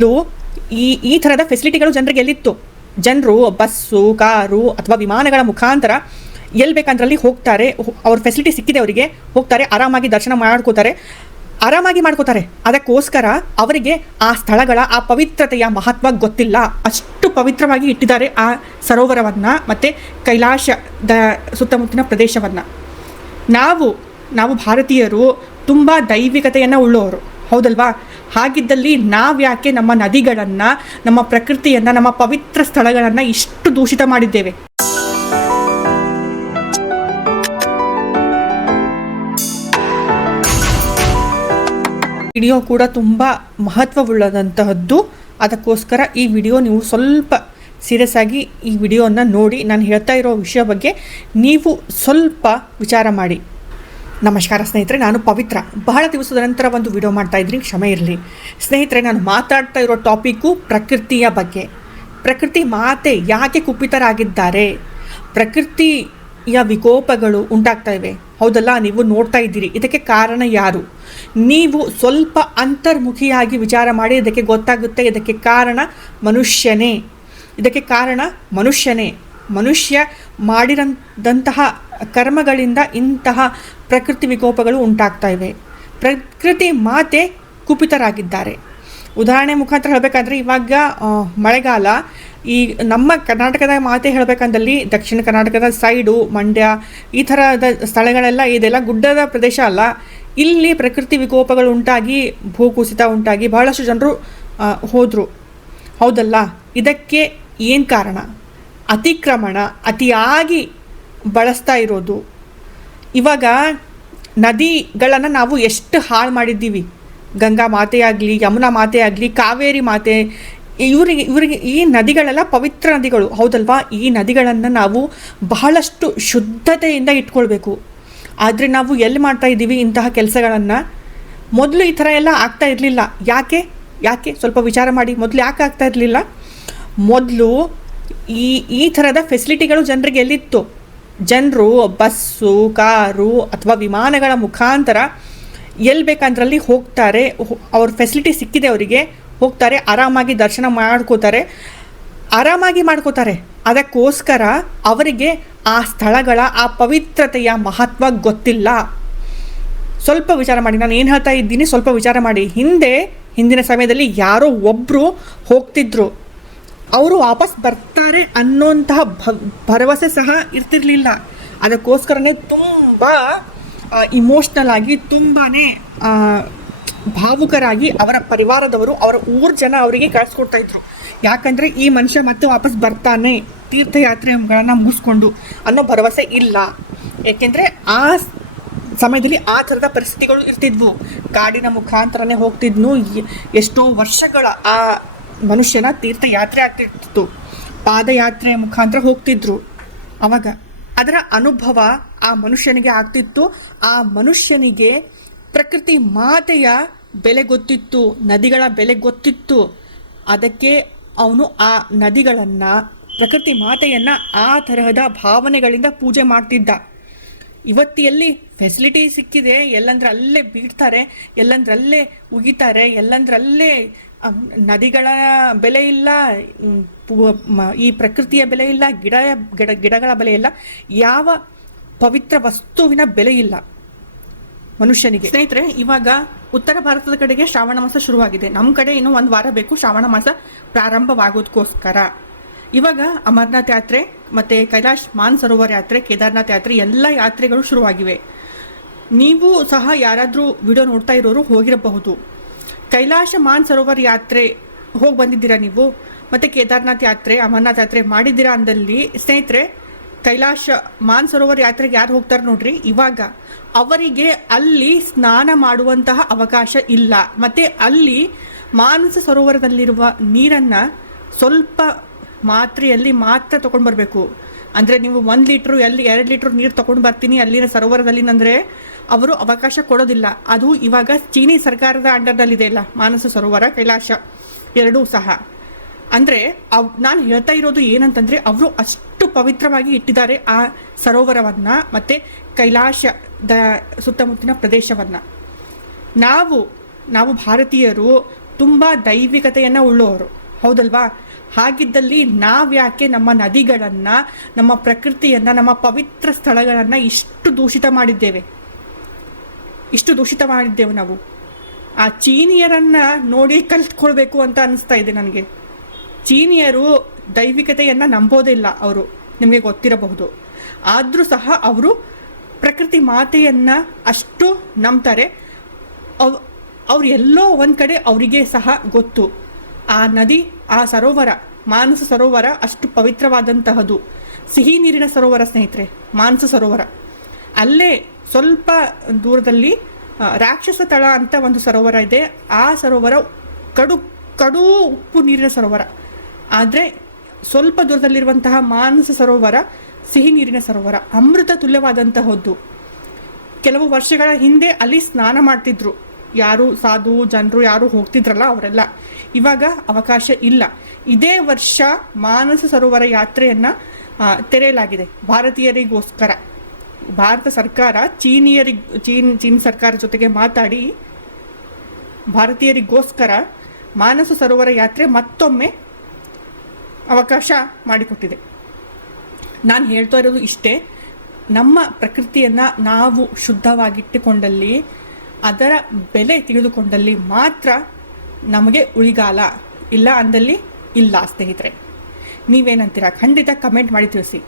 ಇದು ಈ ಥರದ ಫೆಸಿಲಿಟಿಗಳು ಜನರಿಗೆ ಎಲ್ಲಿತ್ತು? ಜನರು ಬಸ್ಸು, ಕಾರು ಅಥವಾ ವಿಮಾನಗಳ ಮುಖಾಂತರ ಎಲ್ಲಿ ಬೇಕಂದ್ರಲ್ಲಿ ಹೋಗ್ತಾರೆ. ಅವ್ರ ಫೆಸಿಲಿಟಿ ಸಿಕ್ಕಿದೆ, ಅವರಿಗೆ ಹೋಗ್ತಾರೆ, ಆರಾಮಾಗಿ ದರ್ಶನ ಮಾಡ್ಕೋತಾರೆ. ಅದಕ್ಕೋಸ್ಕರ ಅವರಿಗೆ ಆ ಸ್ಥಳಗಳ ಆ ಪವಿತ್ರತೆಯ ಮಹತ್ವ ಗೊತ್ತಿಲ್ಲ. ಅಷ್ಟು ಪವಿತ್ರವಾಗಿ ಇಟ್ಟಿದ್ದಾರೆ ಆ ಸರೋವರವನ್ನು ಮತ್ತು ಕೈಲಾಸದ ಸುತ್ತಮುತ್ತಲಿನ ಪ್ರದೇಶವನ್ನು. ನಾವು ಭಾರತೀಯರು ತುಂಬ ದೈವಿಕತೆಯನ್ನು ಉಳ್ಳವರು, ಹೌದಲ್ವಾ? ಹಾಗಿದ್ದಲ್ಲಿ ನಾವ್ಯಾಕೆ ನಮ್ಮ ನದಿಗಳನ್ನು, ನಮ್ಮ ಪ್ರಕೃತಿಯನ್ನು, ನಮ್ಮ ಪವಿತ್ರ ಸ್ಥಳಗಳನ್ನು ಇಷ್ಟು ದೂಷಿತ ಮಾಡಿದ್ದೇವೆ? ವಿಡಿಯೋ ಕೂಡ ತುಂಬ ಮಹತ್ವವುಳ್ಳದಂತಹದ್ದು. ಅದಕ್ಕೋಸ್ಕರ ಈ ವಿಡಿಯೋ ನೀವು ಸ್ವಲ್ಪ ಸೀರಿಯಸ್ ಆಗಿ ಈ ವಿಡಿಯೋನ ನೋಡಿ. ನಾನು ಹೇಳ್ತಾ ಇರೋ ವಿಷಯ ಬಗ್ಗೆ ನೀವು ಸ್ವಲ್ಪ ವಿಚಾರ ಮಾಡಿ. ನಮಸ್ಕಾರ ಸ್ನೇಹಿತರೆ, ನಾನು ಪವಿತ್ರ. ಬಹಳ ದಿವಸದ ನಂತರ ಒಂದು ವಿಡಿಯೋ ಮಾಡ್ತಾ ಇದ್ದೀನಿ, ಕ್ಷಮೆ ಇರಲಿ ಸ್ನೇಹಿತರೆ. ನಾನು ಮಾತಾಡ್ತಾ ಇರೋ ಟಾಪಿಕ್ಕು ಪ್ರಕೃತಿಯ ಬಗ್ಗೆ. ಪ್ರಕೃತಿ ಮಾತೆ ಯಾಕೆ ಕುಪಿತರಾಗಿದ್ದಾರೆ? ಪ್ರಕೃತಿಯ ವಿಕೋಪಗಳು ಉಂಟಾಗ್ತಾ ಇವೆ, ಹೌದಲ್ಲ? ನೀವು ನೋಡ್ತಾ ಇದ್ದೀರಿ. ಇದಕ್ಕೆ ಕಾರಣ ಯಾರು? ನೀವು ಸ್ವಲ್ಪ ಅಂತರ್ಮುಖಿಯಾಗಿ ವಿಚಾರ ಮಾಡಿ, ಇದಕ್ಕೆ ಗೊತ್ತಾಗುತ್ತೆ. ಇದಕ್ಕೆ ಕಾರಣ ಮನುಷ್ಯನೇ. ಮನುಷ್ಯ ಮಾಡಿರಂತಹ ಕರ್ಮಗಳಿಂದ ಇಂತಹ ಪ್ರಕೃತಿ ವಿಕೋಪಗಳು ಉಂಟಾಗ್ತಾ ಇವೆ. ಪ್ರಕೃತಿ ಮಾತೆ ಕುಪಿತರಾಗಿದ್ದಾರೆ. ಉದಾಹರಣೆ ಮುಖಾಂತರ ಹೇಳಬೇಕಂದ್ರೆ, ಇವಾಗ ಮಳೆಗಾಲ. ಈ ನಮ್ಮ ಕರ್ನಾಟಕದ ಮಾತೆ ಹೇಳಬೇಕಂದಲ್ಲಿ ದಕ್ಷಿಣ ಕರ್ನಾಟಕದ ಸೈಡು, ಮಂಡ್ಯ, ಈ ಥರದ ಸ್ಥಳಗಳೆಲ್ಲ ಇದೆಲ್ಲ ಗುಡ್ಡದ ಪ್ರದೇಶ ಅಲ್ಲ. ಇಲ್ಲಿ ಪ್ರಕೃತಿ ವಿಕೋಪಗಳು ಉಂಟಾಗಿ, ಭೂಕುಸಿತ ಉಂಟಾಗಿ ಬಹಳಷ್ಟು ಜನರು ಹೋದರು, ಹೌದಲ್ಲ? ಇದಕ್ಕೆ ಏನು ಕಾರಣ? ಅತಿಕ್ರಮಣ, ಅತಿಯಾಗಿ ಬಳಸ್ತಾ ಇರೋದು. ಇವಾಗ ನದಿಗಳನ್ನು ನಾವು ಎಷ್ಟು ಹಾಳು ಮಾಡಿದ್ದೀವಿ. ಗಂಗಾ ಮಾತೆ ಆಗಲಿ, ಯಮುನಾ ಮಾತೆ ಆಗಲಿ, ಕಾವೇರಿ ಮಾತೆ, ಇವರಿಗೆ ಈ ನದಿಗಳೆಲ್ಲ ಪವಿತ್ರ ನದಿಗಳು, ಹೌದಲ್ವಾ? ಈ ನದಿಗಳನ್ನು ನಾವು ಬಹಳಷ್ಟು ಶುದ್ಧತೆಯಿಂದ ಇಟ್ಕೊಳ್ಬೇಕು. ಆದರೆ ನಾವು ಎಲ್ಲಿ ಮಾಡ್ತಾ ಇದ್ದೀವಿ ಇಂತಹ ಕೆಲಸಗಳನ್ನು? ಮೊದಲು ಈ ಥರ ಎಲ್ಲ ಆಗ್ತಾ ಇರಲಿಲ್ಲ. ಯಾಕೆ ಸ್ವಲ್ಪ ವಿಚಾರ ಮಾಡಿ. ಮೊದಲು ಯಾಕೆ ಆಗ್ತಾ ಇರಲಿಲ್ಲ? ಮೊದಲು ಈ ಥರದ ಫೆಸಿಲಿಟಿಗಳು ಜನರಿಗೆ ಎಲ್ಲಿತ್ತು? ಜನರು ಬಸ್ಸು, ಕಾರು ಅಥವಾ ವಿಮಾನಗಳ ಮುಖಾಂತರ ಎಲ್ಲಿ ಬೇಕಂದ್ರಲ್ಲಿ ಹೋಗ್ತಾರೆ. ಅವ್ರ ಫೆಸಿಲಿಟಿ ಸಿಕ್ಕಿದೆ, ಅವರಿಗೆ ಹೋಗ್ತಾರೆ, ಆರಾಮಾಗಿ ದರ್ಶನ ಮಾಡ್ಕೋತಾರೆ. ಅದಕ್ಕೋಸ್ಕರ ಅವರಿಗೆ ಆ ಸ್ಥಳಗಳ ಆ ಪವಿತ್ರತೆಯ ಮಹತ್ವ ಗೊತ್ತಿಲ್ಲ. ಸ್ವಲ್ಪ ವಿಚಾರ ಮಾಡಿ. ನಾನು ಏನು ಹೇಳ್ತಾ ಇದ್ದೀನಿ ಸ್ವಲ್ಪ ವಿಚಾರ ಮಾಡಿ. ಹಿಂದಿನ ಸಮಯದಲ್ಲಿ ಯಾರೋ ಒಬ್ಬರು ಹೋಗ್ತಿದ್ರು, ಅವರು ವಾಪಸ್ ಬರ್ತಾರೆ ಅನ್ನೋಂತಹ ಭರವಸೆ ಸಹ ಇರ್ತಿರ್ಲಿಲ್ಲ. ಅದಕ್ಕೋಸ್ಕರನೇ ತುಂಬ ಇಮೋಷ್ನಲ್ ಆಗಿ, ತುಂಬಾ ಭಾವುಕರಾಗಿ ಅವರ ಪರಿವಾರದವರು, ಅವರ ಊರ ಜನ ಅವರಿಗೆ ಕಳಿಸ್ಕೊಡ್ತಾ ಇದ್ರು. ಯಾಕಂದರೆ ಈ ಮನುಷ್ಯ ಮತ್ತೆ ವಾಪಸ್ ಬರ್ತಾನೆ ತೀರ್ಥಯಾತ್ರೆಗಳನ್ನು ಮುಗಿಸ್ಕೊಂಡು ಅನ್ನೋ ಭರವಸೆ ಇಲ್ಲ. ಏಕೆಂದರೆ ಆ ಸಮಯದಲ್ಲಿ ಆ ಥರದ ಪರಿಸ್ಥಿತಿಗಳು ಇರ್ತಿದ್ವು. ಕಾಡಿನ ಮುಖಾಂತರನೇ ಹೋಗ್ತಿದ್ನು. ಎಷ್ಟೋ ವರ್ಷಗಳ ಆ ಮನುಷ್ಯನ ತೀರ್ಥಯಾತ್ರೆ ಆಗ್ತಿರ್ತಿತ್ತು. ಪಾದಯಾತ್ರೆಯ ಮುಖಾಂತರ ಹೋಗ್ತಿದ್ರು. ಅವಾಗ ಅದರ ಅನುಭವ ಆ ಮನುಷ್ಯನಿಗೆ ಆಗ್ತಿತ್ತು. ಆ ಮನುಷ್ಯನಿಗೆ ಪ್ರಕೃತಿ ಮಾತೆಯ ಬೆಲೆ ಗೊತ್ತಿತ್ತು, ನದಿಗಳ ಬೆಲೆ ಗೊತ್ತಿತ್ತು. ಅದಕ್ಕೆ ಅವನು ಆ ನದಿಗಳನ್ನು, ಪ್ರಕೃತಿ ಮಾತೆಯನ್ನು ಆ ತರಹದ ಭಾವನೆಗಳಿಂದ ಪೂಜೆ ಮಾಡ್ತಿದ್ದ. ಇವತ್ತಿಯಲ್ಲಿ ಫೆಸಿಲಿಟಿ ಸಿಕ್ಕಿದೆ, ಎಲ್ಲಂದ್ರೆ ಅಲ್ಲೇ ಬೀಳ್ತಾರೆ, ಎಲ್ಲಂದ್ರಲ್ಲೇ ಉಗಿತಾರೆ, ಎಲ್ಲಂದ್ರಲ್ಲೇ ನದಿಗಳ ಬೆಲೆ ಇಲ್ಲ, ಈ ಪ್ರಕೃತಿಯ ಬೆಲೆ ಇಲ್ಲ, ಗಿಡಗಳ ಬೆಲೆ ಇಲ್ಲ, ಯಾವ ಪವಿತ್ರ ವಸ್ತುವಿನ ಬೆಲೆ ಇಲ್ಲ ಮನುಷ್ಯನಿಗೆ. ಸ್ನೇಹಿತರೆ, ಇವಾಗ ಉತ್ತರ ಭಾರತದ ಕಡೆಗೆ ಶ್ರಾವಣ ಮಾಸ ಶುರುವಾಗಿದೆ. ನಮ್ಮ ಕಡೆ ಇನ್ನೂ 1 ವಾರ ಬೇಕು ಶ್ರಾವಣ ಮಾಸ ಪ್ರಾರಂಭವಾಗೋದಕ್ಕೋಸ್ಕರ. ಇವಾಗ ಅಮರನಾಥ್ ಯಾತ್ರೆ ಮತ್ತು ಕೈಲಾಶ್ ಮಾನಸರೋವರ ಯಾತ್ರೆ, ಕೇದಾರ್ನಾಥ್ ಯಾತ್ರೆ ಎಲ್ಲ ಯಾತ್ರೆಗಳು ಶುರುವಾಗಿವೆ. ನೀವು ಸಹ ಯಾರಾದರೂ ವಿಡಿಯೋ ನೋಡ್ತಾ ಇರೋರು ಹೋಗಿರಬಹುದು. ಕೈಲಾಶ ಮಾನಸರೋವರ ಯಾತ್ರೆ ಹೋಗಿ ಬಂದಿದ್ದೀರಾ ನೀವು? ಮತ್ತು ಕೇದಾರ್ನಾಥ್ ಯಾತ್ರೆ, ಅಮರನಾಥ್ ಯಾತ್ರೆ ಮಾಡಿದ್ದೀರಾ ಅಂದಲ್ಲಿ ಸ್ನೇಹಿತರೆ, ಕೈಲಾಶ ಮಾನಸರೋವರ ಯಾತ್ರೆಗೆ ಯಾರು ಹೋಗ್ತಾರೆ ನೋಡ್ರಿ, ಇವಾಗ ಅವರಿಗೆ ಅಲ್ಲಿ ಸ್ನಾನ ಮಾಡುವಂತಹ ಅವಕಾಶ ಇಲ್ಲ. ಮತ್ತು ಅಲ್ಲಿ ಮಾನಸ ಸರೋವರದಲ್ಲಿರುವ ನೀರನ್ನು ಸ್ವಲ್ಪ ಮಾತ್ರೆಯಲ್ಲಿ ಮಾತ್ರ ತೊಗೊಂಡು ಬರಬೇಕು. ಅಂದರೆ ನೀವು 1 ಲೀಟ್ರು 2 ಲೀಟ್ರ್ ನೀರು ತೊಗೊಂಡು ಬರ್ತೀನಿ ಅಲ್ಲಿನ ಸರೋವರದಲ್ಲಿ ಅಂದರೆ ಅವರು ಅವಕಾಶ ಕೊಡೋದಿಲ್ಲ. ಅದು ಇವಾಗ ಚೀನಿ ಸರ್ಕಾರದ ಅಂಡರ್ದಲ್ಲಿದೆ ಇಲ್ಲ, ಮಾನಸ ಸರೋವರ, ಕೈಲಾಶ ಎರಡೂ ಸಹ. ಅಂದರೆ ನಾನು ಹೇಳ್ತಾ ಇರೋದು ಏನಂತಂದರೆ, ಅವರು ಅಷ್ಟು ಪವಿತ್ರವಾಗಿ ಇಟ್ಟಿದ್ದಾರೆ ಆ ಸರೋವರವನ್ನು ಮತ್ತು ಕೈಲಾಸದ ಸುತ್ತಮುತ್ತಲಿನ ಪ್ರದೇಶವನ್ನು. ನಾವು ಭಾರತೀಯರು ತುಂಬ ದೈವಿಕತೆಯನ್ನು ಉಳ್ಳೋರು, ಹೌದಲ್ವಾ? ಹಾಗಿದ್ದಲ್ಲಿ ನಾವ್ಯಾಕೆ ನಮ್ಮ ನದಿಗಳನ್ನು, ನಮ್ಮ ಪ್ರಕೃತಿಯನ್ನು, ನಮ್ಮ ಪವಿತ್ರ ಸ್ಥಳಗಳನ್ನು ಇಷ್ಟು ದೂಷಿತ ಮಾಡಿದ್ದೇವೆ ನಾವು? ಆ ಚೀನಿಯರನ್ನು ನೋಡಿ ಕಲ್ತ್ಕೊಳ್ಬೇಕು ಅಂತ ಅನಿಸ್ತಾ ಇದೆ ನನಗೆ. ಚೀನಿಯರು ದೈವಿಕತೆಯನ್ನು ನಂಬೋದಿಲ್ಲ, ಅವರು ನಿಮಗೆ ಗೊತ್ತಿರಬಹುದು. ಆದರೂ ಸಹ ಅವರು ಪ್ರಕೃತಿ ಮಾತೆಯನ್ನು ಅಷ್ಟು ನಂಬ್ತಾರೆ. ಅವ್ರು ಎಲ್ಲೋ ಒಂದು ಕಡೆ ಅವರಿಗೆ ಸಹ ಗೊತ್ತು, ಆ ನದಿ, ಆ ಸರೋವರ, ಮಾನಸ ಸರೋವರ ಅಷ್ಟು ಪವಿತ್ರವಾದಂತಹದ್ದು. ಸಿಹಿ ನೀರಿನ ಸರೋವರ ಸ್ನೇಹಿತರೆ, ಮಾನಸ ಸರೋವರ. ಅಲ್ಲೇ ಸ್ವಲ್ಪ ದೂರದಲ್ಲಿ ರಾಕ್ಷಸ ತಳ ಅಂತ ಒಂದು ಸರೋವರ ಇದೆ. ಆ ಸರೋವರ ಕಡು ಉಪ್ಪು ನೀರಿನ ಸರೋವರ. ಆದರೆ ಸ್ವಲ್ಪ ದೂರದಲ್ಲಿರುವಂತಹ ಮಾನಸ ಸರೋವರ ಸಿಹಿ ನೀರಿನ ಸರೋವರ, ಅಮೃತ ತುಲ್ಯವಾದಂತಹದ್ದು. ಕೆಲವು ವರ್ಷಗಳ ಹಿಂದೆ ಅಲ್ಲಿ ಸ್ನಾನ ಮಾಡ್ತಿದ್ರು ಯಾರು ಸಾಧು ಜನರು ಯಾರು ಹೋಗ್ತಿದ್ರಲ್ಲ ಅವರೆಲ್ಲ. ಇವಾಗ ಅವಕಾಶ ಇಲ್ಲ. ಇದೇ ವರ್ಷ ಮಾನಸ ಸರೋವರ ಯಾತ್ರೆಯನ್ನ ತೆರೆಯಲಾಗಿದೆ ಭಾರತೀಯರಿಗೋಸ್ಕರ. ಭಾರತ ಸರ್ಕಾರ ಚೀನ್ ಸರ್ಕಾರ ಜೊತೆಗೆ ಮಾತಾಡಿ ಭಾರತೀಯರಿಗೋಸ್ಕರ ಮಾನಸ ಸರೋವರ ಯಾತ್ರೆ ಮತ್ತೊಮ್ಮೆ ಅವಕಾಶ ಮಾಡಿಕೊಟ್ಟಿದೆ. ನಾನು ಹೇಳ್ತಾ ಇರೋದು ಇಷ್ಟೇ, ನಮ್ಮ ಪ್ರಕೃತಿಯನ್ನು ನಾವು ಶುದ್ಧವಾಗಿಟ್ಟುಕೊಂಡಲ್ಲಿ, ಅದರ ಬೆಲೆ ತಿಳಿದುಕೊಂಡಲ್ಲಿ ಮಾತ್ರ ನಮಗೆ ಉಳಿಗಾಲ. ಇಲ್ಲ ಅಂದಲ್ಲಿ ಇಲ್ಲ ಸ್ನೇಹಿತರೆ. ನೀವೇನಂತೀರಾ? ಖಂಡಿತ ಕಮೆಂಟ್ ಮಾಡಿ ತಿಳಿಸಿ.